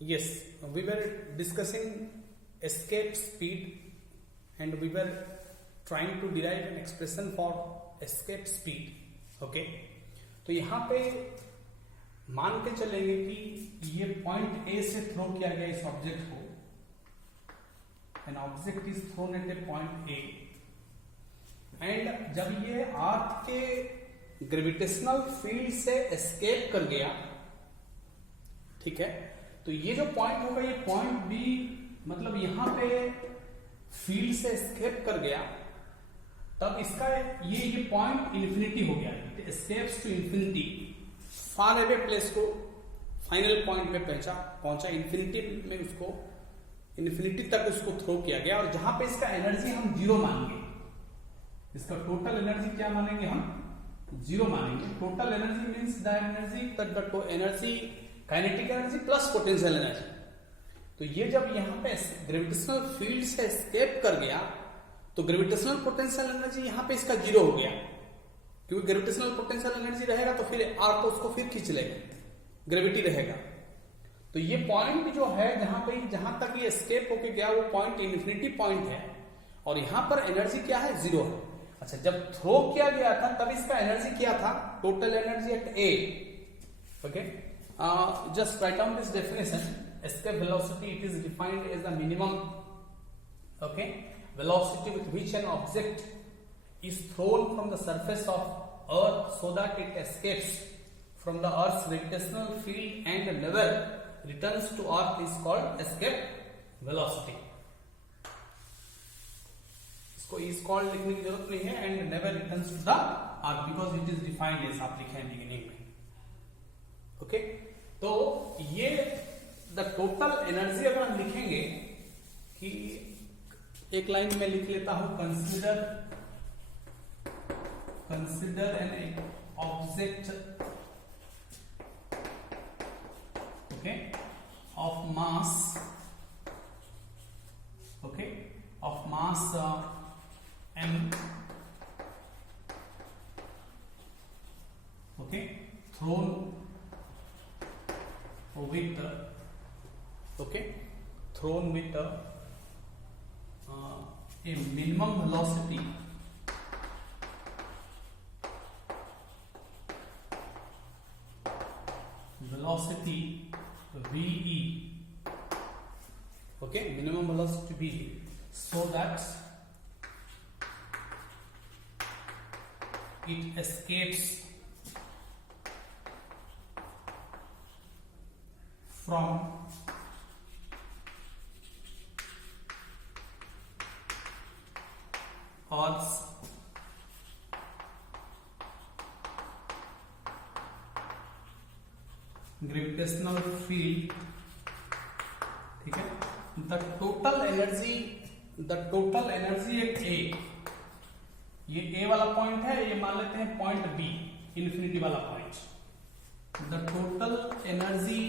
Yes, we were discussing escape speed and we were trying to derive an expression for escape speed. Okay, तो यहाँ पे मान के चलेंगे कि ये पॉइंट ए से थ्रो किया गया इस ऑब्जेक्ट को, an object is thrown at a point A, and जब ये अर्थ के ग्रेविटेशनल फील्ड से एस्केप कर गया, ठीक है, तो ये जो पॉइंट होगा ये पॉइंट बी, मतलब यहां पे फील्ड से एस्केप कर गया, तब इसका ये पॉइंट इन्फिनिटी हो गया, it escapes to infinity, far away place को फाइनल पॉइंट में पहुंचा इन्फिनिटी में, उसको इन्फिनिटी तक उसको थ्रो किया गया, और जहां पे इसका एनर्जी हम जीरो मानेंगे, इसका टोटल एनर्जी क्या मानेंगे, हम जीरो मानेंगे। Total energy means the energy the energy kinetic energy plus potential energy. तो ये जब यहाँ पे ग्रेविटेशनल फील्ड से एस्केप कर गया तो ग्रेविटेशनल पोटेंशियल एनर्जी यहाँ पे इसका जीरो हो गया, क्योंकि ग्रेविटेशनल पोटेंशियल एनर्जी रहेगा तो फिर आर को उसको फिर खींच लेगा, ग्रेविटी रहेगा। तो ये पॉइंट जो है जहां तक ये एस्केप होके गया वो पॉइंट इन्फिनिटी पॉइंट है, और यहां पर एनर्जी क्या है, जीरो है। अच्छा, जब थ्रो किया गया था तब इसका एनर्जी क्या था, total energy at A. Okay, just write down this definition. Escape velocity, it is defined as the minimum, okay, velocity with which an object is thrown from the surface of earth so that it escapes from the earth's gravitational field and never returns to earth is called escape velocity. इसको is called लिखने की जरूरत नहीं है, and never returns to the earth because it is defined as आप लिखे हैं beginning में। ओके, तो ये द टोटल एनर्जी अगर हम लिखेंगे कि एक लाइन में लिख लेता हूं, consider an object, okay, of mass, okay, of mass m, okay, thrown with thrown with a minimum velocity VE, okay, minimum velocity VE, so that it escapes from Earth's gravitational field, ठीक है। The total energy at A, ये A वाला point है, ये मान लेते हैं point B, infinity वाला point. The total energy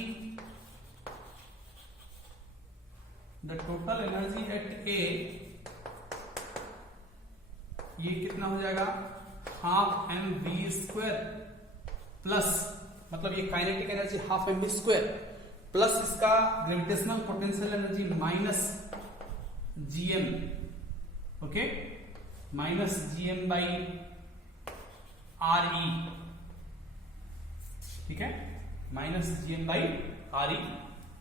at A, ये कितना हो जाएगा, half m v square plus, मतलब ये kinetic energy half m v square plus इसका gravitational potential energy minus GM, okay, minus GM by R E, ठीक है, minus GM by R E,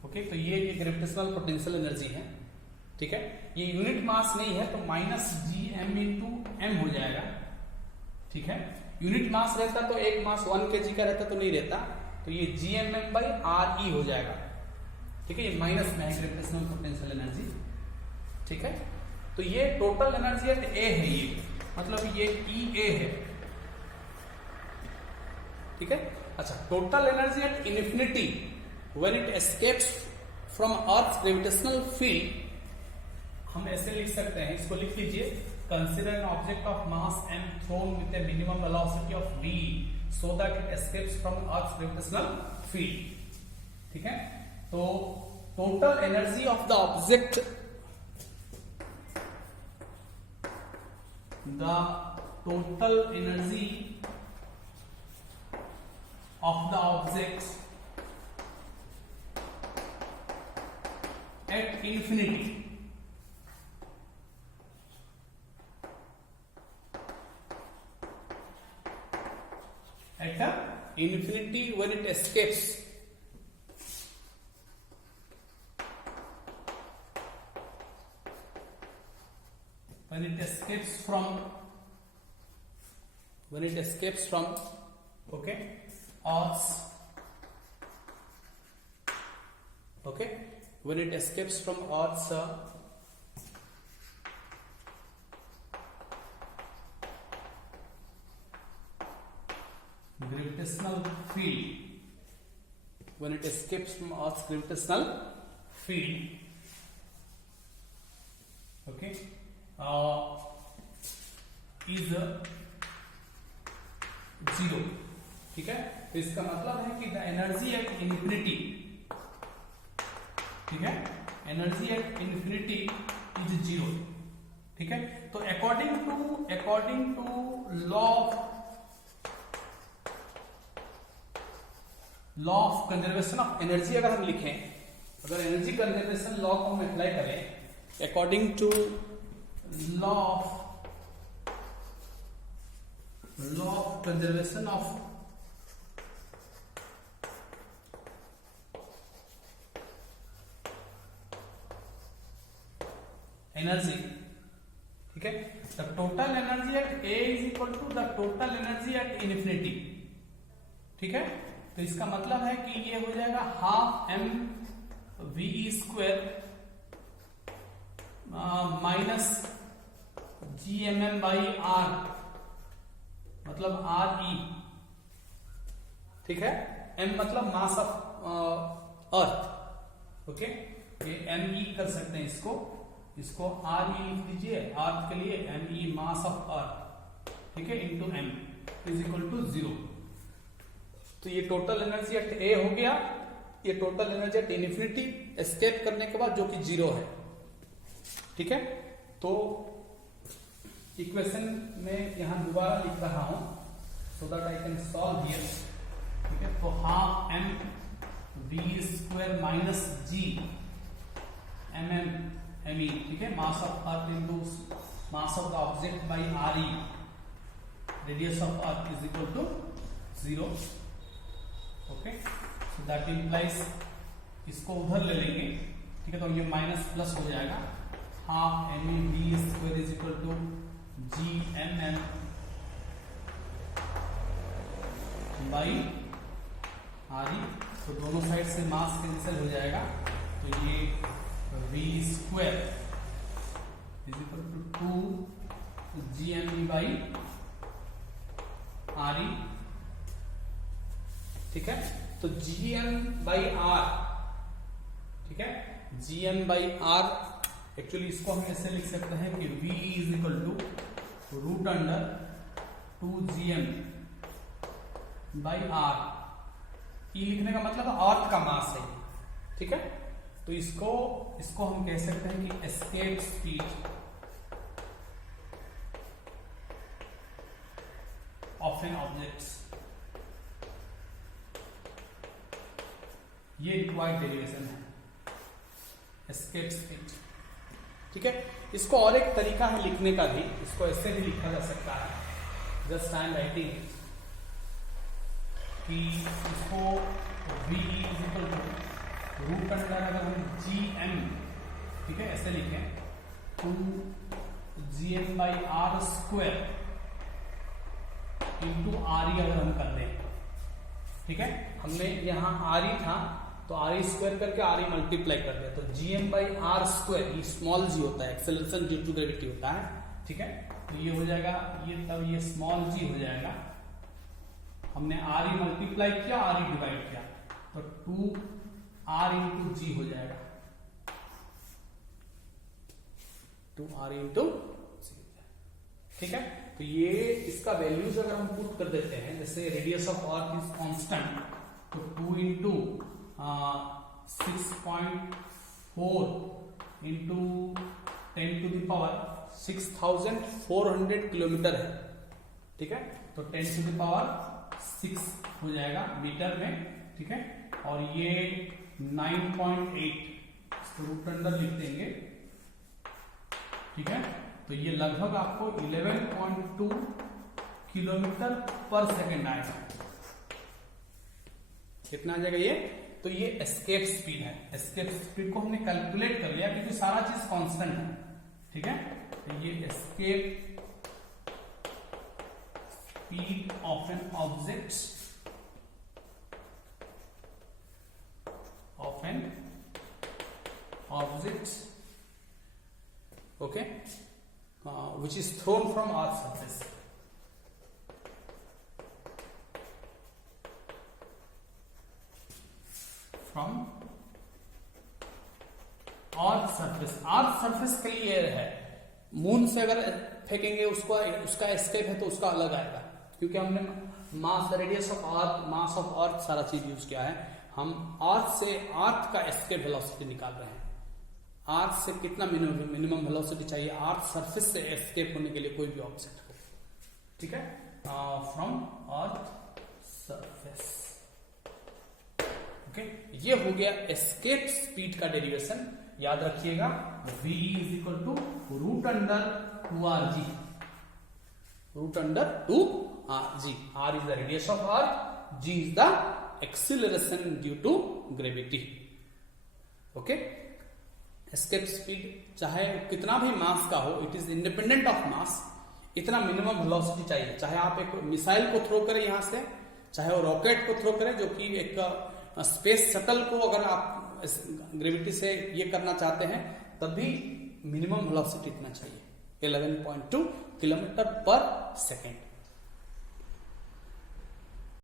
okay. तो ये ग्रेविटेशनल पोटेंशियल एनर्जी है, ठीक है। ये यूनिट मास नहीं है तो minus G M into M हो जाएगा, ठीक है। यूनिट मास रहता तो एक मास 1 kg का रहता तो नहीं रहता, तो ये G M M by R E हो जाएगा, ठीक है। ये माइनस में है ग्रेविटेशनल पोटेंशियल एनर्जी, ठीक है। तो ये टोटल एनर्जी एट ए है, ये मतलब ये ई ए है, ठीक है। अच्छा, total energy at infinity when it escapes from earth gravitational field, हम ऐसे लिख सकते हैं, इसको लिख लीजिए, consider an object of mass m thrown with a minimum velocity of v so that it escapes from earth gravitational field, ठीक है। तो total energy of the object, the total energy of the object at infinity, when it escapes, from okay, Earth's, okay, when it escapes from Earth's gravitational field, when it escapes from Earth's gravitational field, okay, is 0, ठीक है। तो इसका मतलब है कि the energy at infinity, ठीक है, energy at infinity is 0, ठीक है। तो according to law of conservation of energy, अगर हम लिखें, अगर एनर्जी कंजर्वेशन लॉ को हम अप्लाई करें, according to law of conservation of energy, ठीक है, the total energy at A is equal to the total energy at infinity, ठीक है। तो इसका मतलब है कि ये हो जाएगा half M V square minus G M M by R, मतलब आर ई, ठीक है। एम मतलब मास ऑफ अर्थ, ओके, ये एम ई कर सकते हैं, इसको आर ई लिख दीजिए, अर्थ के लिए M E mass of earth, ठीक है, into M is equal to 0। तो ये टोटल एनर्जी एट ए हो गया, ये total energy at infinity escape करने के बाद जो कि 0 है, ठीक है। तो इक्वेशन में यहां दोबारा लिख रहा हूं so that I can solve here, ठीक है। तो half M V square minus G M M M E, ठीक है, mass of earth into mass of the object by R E, radius of earth is equal to 0, okay. So that implies, इसको उधर ले लेंगे, ठीक है, तो ये माइनस प्लस हो जाएगा, half M E V square is equal to G M M by R E. तो दोनों साइड से मास कैंसिल हो जाएगा, तो ये v square is equal to 2 G M E by R E, ठीक है। तो जी एम बाई आर, ठीक है, G M by R, actually इसको हम ऐसे लिख सकते हैं कि v is equal to root under 2 G M by R. E लिखने का मतलब अर्थ का मास है, ठीक है। तो इसको हम कह सकते हैं कि escape speed of an object, ये रिक्वायर्ड डेरिवेशन है, एस्केप स्पीड, ठीक है। इसको और एक तरीका है लिखने का भी, इसको ऐसे भी लिखा जा सकता है, जस्ट आई एम राइटिंग कि इसको v is equal to root under, अगर हम जी एम, ठीक है, ऐसे लिखें 2 G M by R square into R E, अगर हम कर दें, ठीक है। हमने यहाँ आर ई था तो आर ई स्क्वायर करके आर ई मल्टीप्लाई कर दिया, तो G M by R square, ये स्मॉल जी होता है, एक्सेलरेशन ड्यू टू ग्रेविटी होता है, ठीक है। तो ये हो जाएगा, ये तब ये स्मॉल जी हो जाएगा, हमने आर ई मल्टीप्लाई किया, आर ई डिवाइड किया, तो 2 आर इंटू जी हो जाएगा, 2 आर इंटू जी, ठीक है। तो ये इसका वैल्यूज अगर हम पुट कर देते हैं, जैसे radius of earth is constant, तो 2 into 6.4 into 10 to the power 6400 kilometre है, ठीक है। तो 10 टू द पावर 6 हो जाएगा मीटर में, ठीक है। और ये 9.8 रूट अंडर लिख देंगे, ठीक है। तो ये लगभग आपको 11.2 किलोमीटर पर सेकेंड आएगा। कितना आ जाएगा ये? तो ये एस्केप स्पीड है। एस्केप स्पीड को हमने कैलकुलेट कर लिया क्योंकि सारा चीज कांस्टेंट है, ठीक है। तो ये escape speed of an object okay, which is thrown from Earth's surface. From Earth's surface. Earth's surface के लिए है। मून से अगर फेंकेंगे उसको, उसका एस्केप है तो उसका अलग आएगा, क्योंकि हमने mass, radius of earth, mass of earth सारा चीज यूज किया है। हम अर्थ से अर्थ का एस्केप वेलोसिटी निकाल रहे हैं। अर्थ से कितना मिनिमम वेलोसिटी चाहिए अर्थ सरफेस से एस्केप होने के लिए कोई भी ऑब्जेक्ट को, ठीक है। From earth surface, okay. ये हो गया एस्केप स्पीड का डेरिवेशन। याद रखिएगा, v is equal to root under 2rg, root under 2rg। r is the radius of earth, g is the acceleration due to gravity, okay. Escape speed चाहे कितना भी mass का हो, it is independent of mass. इतना minimum velocity चाहिए। चाहे आप एक मिसाइल को थ्रो करें यहां से, चाहे वो रॉकेट को थ्रो करें, जो कि एक स्पेस शटल को अगर आप ग्रेविटी से ये करना चाहते हैं, तब भी मिनिमम वेलोसिटी इतना चाहिए, 11.2 किलोमीटर पर सेकेंड।